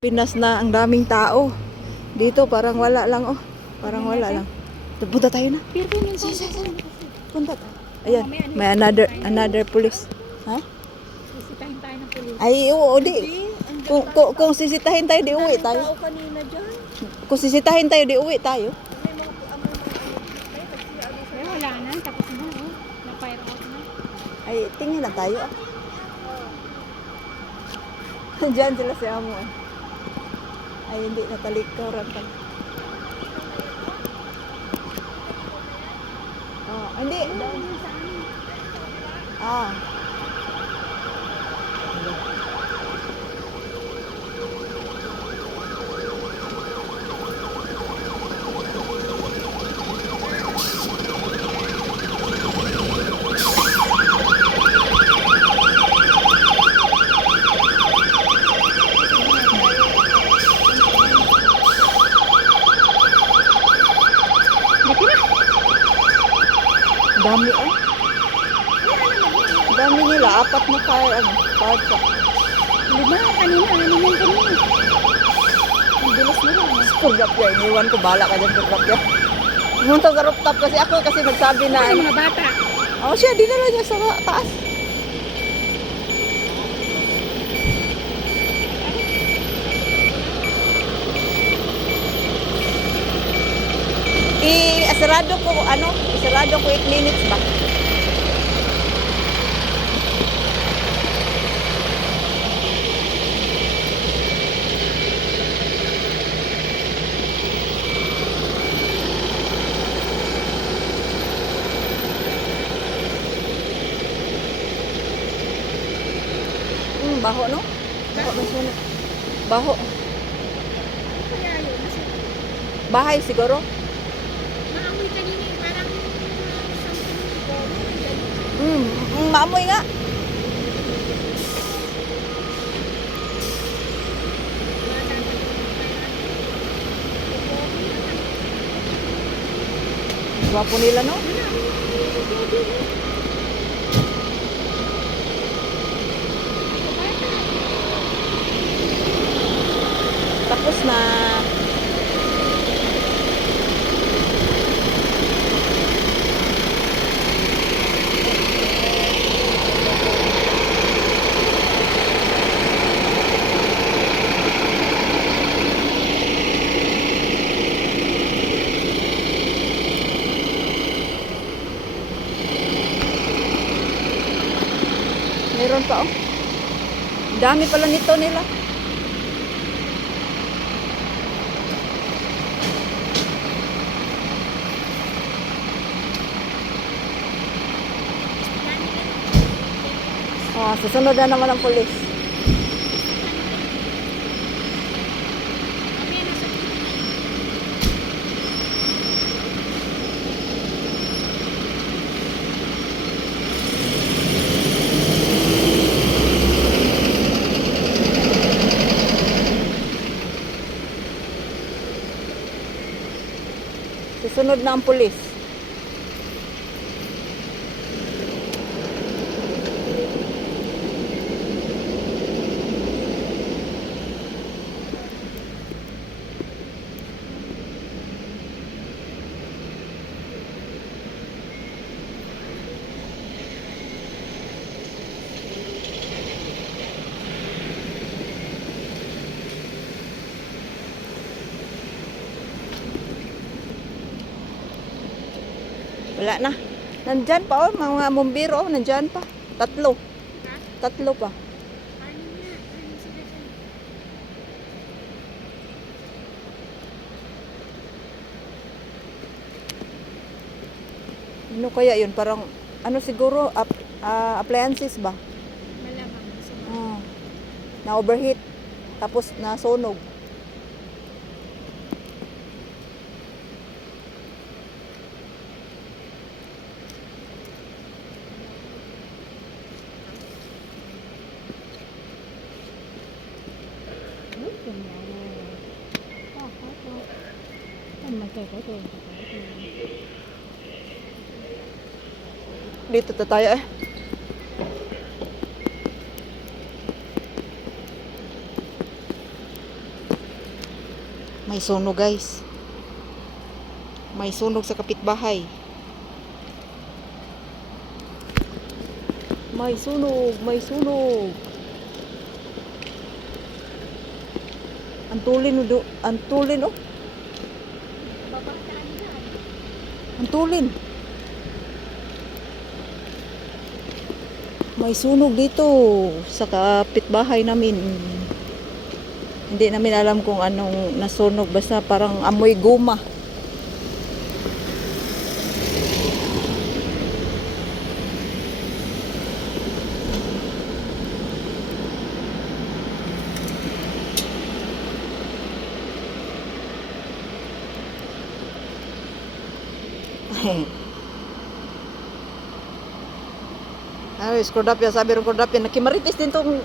Pinas na ang daming tao. Dito parang wala lang oh. Parang wala lang. Punta tayo na. Punta tayo. Ayan, may another police. Ha? Sisitahin tayo ng pulis. Ay, oo, di. Kung sisitahin tayo, di uwi tayo. Kanina dyan. Kung sisitahin tayo, di uwi tayo. Eh, wala na. Tapos na. Oh. Na-fire out na. Ay, tingin na tayo ah. Diyan sila si Amo eh. Ay, hindi natalikuran pa. Oh, hindi. Ah. Dami eh. Dami nila, apat na fire truck. Diba? Kanina. Kanina. Ang bilis nila. Purgap yan, iniwan ko, bala ka dyan, purgap yan. Pumunta sa rooftop kasi ako nagsabi na. Ano mga bata? Oh, siya, dinala niya sa taas. Isarado ko 8 minutes ba? Baho no? Baho na sunog. Baho. Kaya yun. Kasi Bahay siguro? maamoy kanina. Parang something. Maamoy nga. Gwapo nila no? Tapos na. Meron pa oh. Dami pala nito nila. Oh, susunod na naman ang pulis. Susunod na ang pulis. Wala na. Nandyan pa oh, mga bumbiro oh, nandyan pa. Tatlo pa. Ano kaya yun? Parang, ano siguro, appliances ba? Malamang. Na overheat. Tapos nasunog. Dito tayo eh. May sunog guys. May sunog sa kapitbahay. May sunog, may sunog. Antulin do, antulin oh. Babaktaan nila. Antulin. May sunog dito sa kapitbahay namin. Hindi namin alam kung anong nasunog. Basta parang amoy guma. Ay, Skordapia, sabi rin Skordapia, nakimarites din tong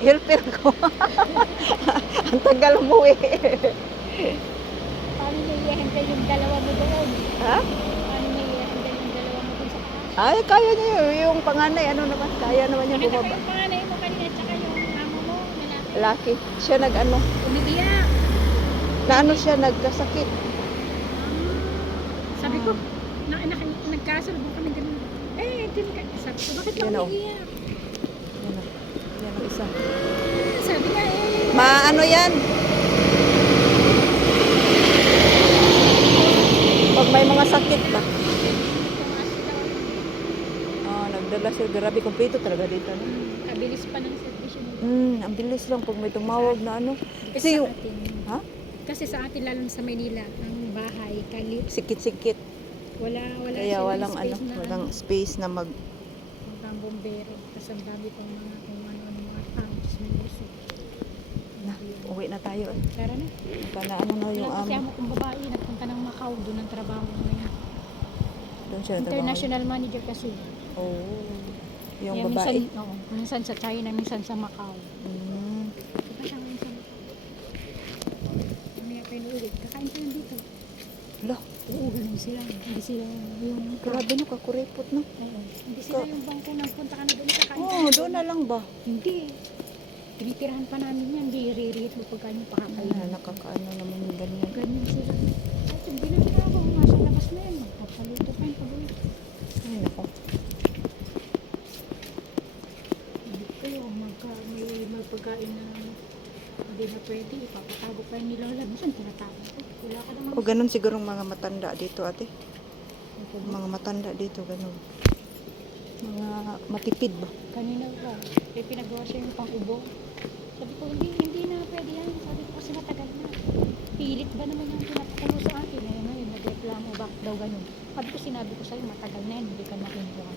helper ko. Ang tagal mo eh. Paano niya i-handle yung dalawa mo doon? Ha? Paano niya i-handle yung dalawa mo doon sa taas? Ay, kaya niya yun. Yung panganay, ano naman, kaya naman niya Nakita ko bumaba. yung panganay mo kanina tsaka yung amo mo. Lalaki. Laki. Siya nag-ano, Umiiyak. na ano siya, nagkasakit. Sabi ko, nagkasalubong kami ganun. Sabi ko, bakit Yan, ba oh. umiiyak? Yan na. Yan ang isa. Sabi nga Maano yan? Pag may mga sakit ba? Nagdala siya. Grabe, kompleto talaga dito. No? Kabilis pa ng servisyo nito. Ang bilis lang pag may tumawag na ano. Kasi yung, ha? Kasi sa atin, lalo na sa Maynila, ang bahay, Sikit-sikit. wala Kaya silang walang ano, space na walang space na mag... ang bombero. Kasi ang dami pang mga kung ano mga tanks, may uso. Na, uwi na tayo. Tara na. Kana ano na yung Kasi amo kong babae, nagpunta ng Macau, doon ang trabaho mo ngayon. doon siya nagtrabaho. International manager kasi. Oh, yung Kaya babae. minsan sa China, minsan sa Macau. Mm. Diba siya ngayon sa Macau? Mamaya pa yung ulit. Kakain tayo dito. Hala, Uulan sila. Hindi sila yung... grabe no, kakuripot no. Oo. Hindi sila yung bangko nang punta ka na doon sa kain. Oh, doon na lang ba? Hindi. Tinitirahan pa namin yan. Hindi i-rate mo pagka yung pakakain. Ay, nakakaano naman yung ganyan. Ganyan sila. Ay, ito binagina ako. Nasa labas na yan. Magpapaluto pa yung pag-uwi. Ay, nako. Hindi kayo. May pagkain na hindi na pwede. Ipapatago pa yung nilola. Minsan tinatago ko. Wala ka naman. O, ganun sigurong mga matanda dito, ate. Mga matanda dito, ganun. Mga matipid ba? Kanina ba? Eh, pinagawa siya yung pang-ubo. Sabi ko, hindi na pwede yan. Sabi ko kasi matagal na. Pilit ba naman yung pinapakulo sa akin? Eh, ngayon, nagreklamo back daw ganun. Sabi ko, sinabi ko sa'yo, matagal na yan. Hindi ka nakinuha.